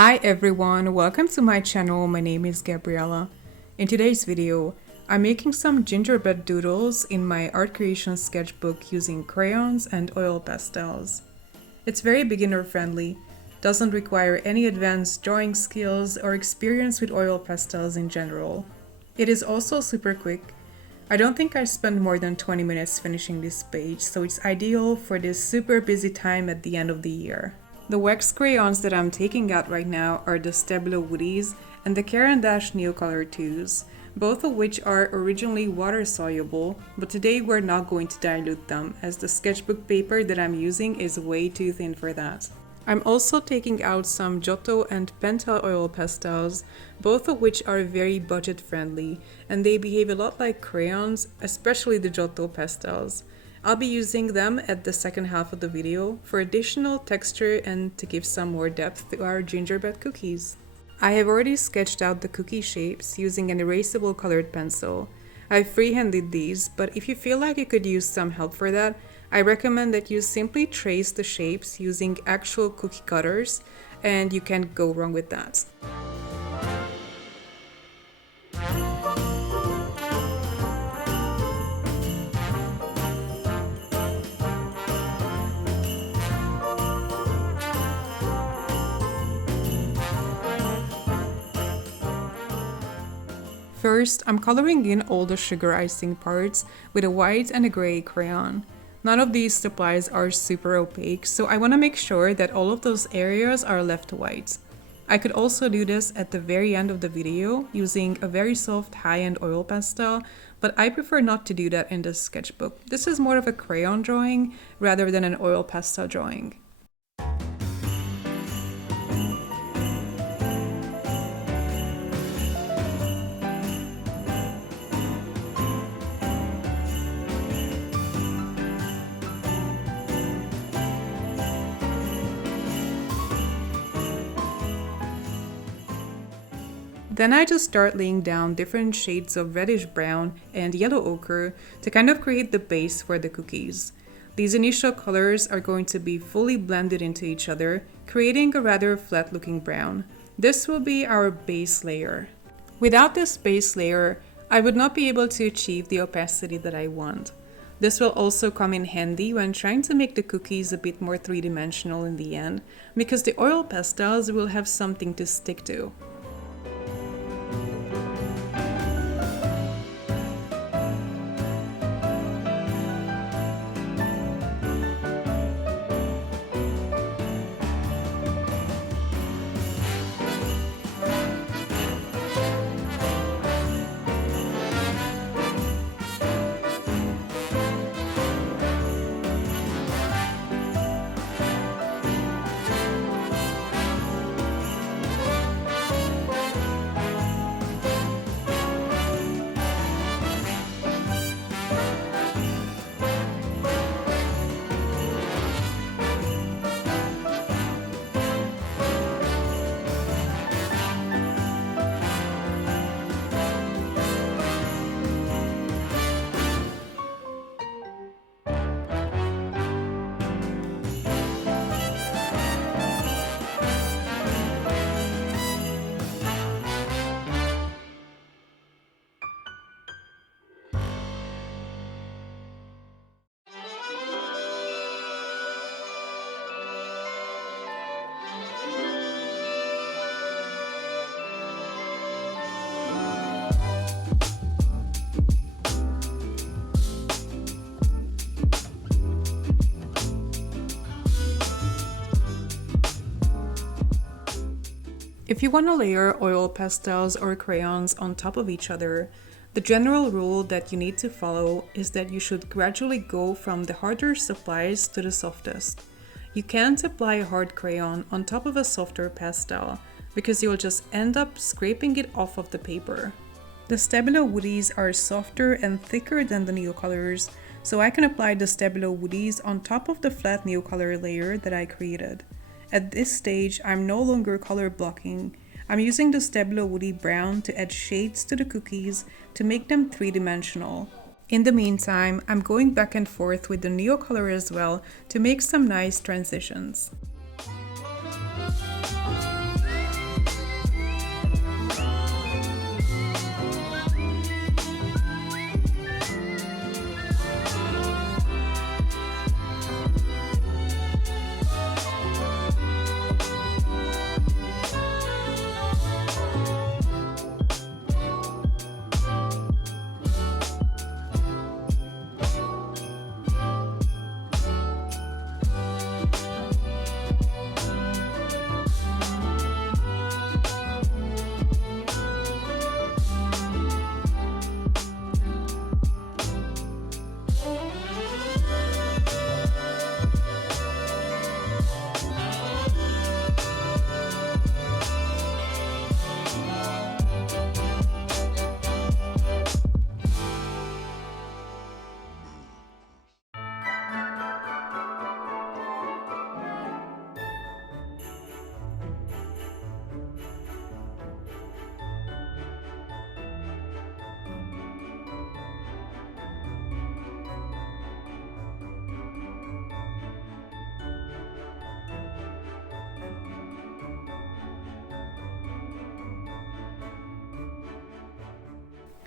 Hi everyone, welcome to my channel. My name is Gabriella. In today's video, I'm making some gingerbread doodles in my art creation sketchbook using crayons and oil pastels. It's very beginner friendly, doesn't require any advanced drawing skills or experience with oil pastels in general. It is also super quick. I don't think I spent more than 20 minutes finishing this page, so it's ideal for this super busy time at the end of the year. The wax crayons that I'm taking out right now are the Stabilo Woodies and the Caran d'Ache Neocolor 2s, both of which are originally water soluble, but today we're not going to dilute them as the sketchbook paper that I'm using is way too thin for that. I'm also taking out some Giotto and Pentel oil pastels, both of which are very budget friendly, and they behave a lot like crayons, especially the Giotto pastels. I'll be using them at the second half of the video for additional texture and to give some more depth to our gingerbread cookies. I have already sketched out the cookie shapes using an erasable colored pencil. I've freehanded these, but if you feel like you could use some help for that, I recommend that you simply trace the shapes using actual cookie cutters, and you can't go wrong with that. First, I'm coloring in all the sugar icing parts with a white and a gray crayon. None of these supplies are super opaque, so I want to make sure that all of those areas are left white. I could also do this at the very end of the video using a very soft high-end oil pastel, but I prefer not to do that in the sketchbook. This is more of a crayon drawing rather than an oil pastel drawing. Then I just start laying down different shades of reddish brown and yellow ochre to kind of create the base for the cookies. These initial colors are going to be fully blended into each other, creating a rather flat looking brown. This will be our base layer. Without this base layer, I would not be able to achieve the opacity that I want. This will also come in handy when trying to make the cookies a bit more three-dimensional in the end, because the oil pastels will have something to stick to. If you want to layer oil pastels or crayons on top of each other, the general rule that you need to follow is that you should gradually go from the harder supplies to the softest. You can't apply a hard crayon on top of a softer pastel because you'll just end up scraping it off of the paper. The Stabilo Woodies are softer and thicker than the Neocolors, so I can apply the Stabilo Woodies on top of the flat Neocolor layer that I created. At this stage, I'm no longer color blocking. I'm using the Stabilo Woody Brown to add shades to the cookies to make them three-dimensional. In the meantime, I'm going back and forth with the Neocolor as well to make some nice transitions.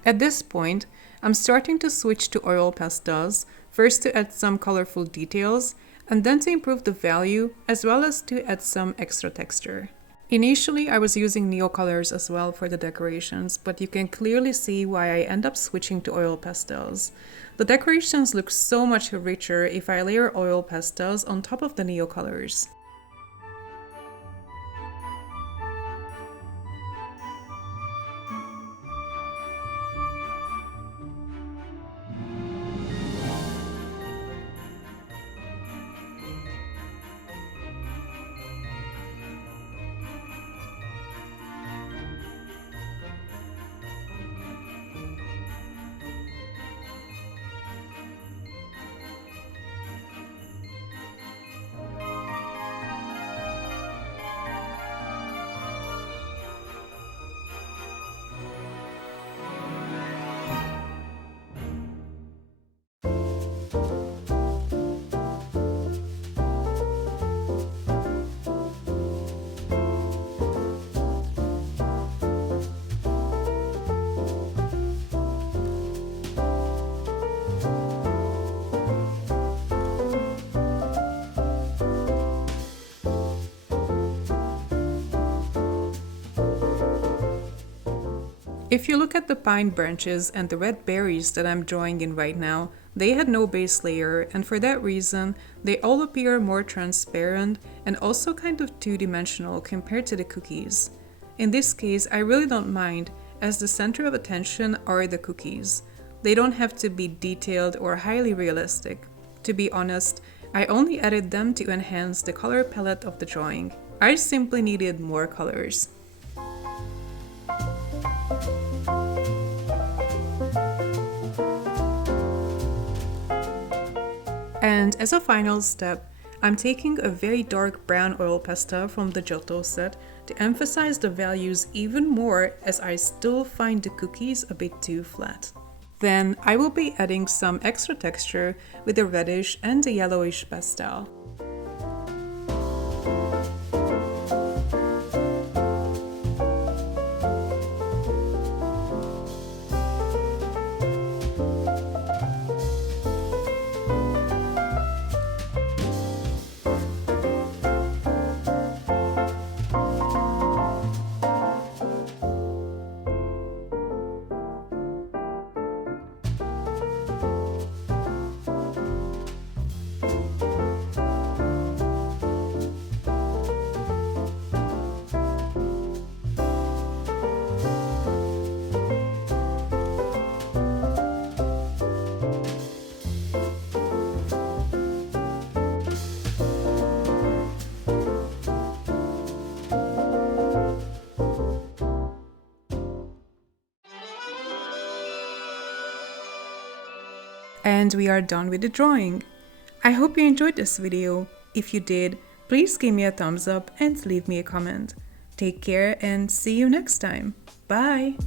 At this point, I'm starting to switch to oil pastels, first to add some colorful details, and then to improve the value, as well as to add some extra texture. Initially, I was using Neocolors as well for the decorations, but you can clearly see why I end up switching to oil pastels. The decorations look so much richer if I layer oil pastels on top of the Neocolors. If you look at the pine branches and the red berries that I'm drawing in right now, they had no base layer, and for that reason, they all appear more transparent and also kind of two-dimensional compared to the cookies. In this case, I really don't mind, as the center of attention are the cookies. They don't have to be detailed or highly realistic. To be honest, I only added them to enhance the color palette of the drawing. I simply needed more colors. And as a final step, I'm taking a very dark brown oil pastel from the Giotto set to emphasize the values even more, as I still find the cookies a bit too flat. Then I will be adding some extra texture with a reddish and a yellowish pastel. And we are done with the drawing. I hope you enjoyed this video. If you did, please give me a thumbs up and leave me a comment. Take care and see you next time. Bye!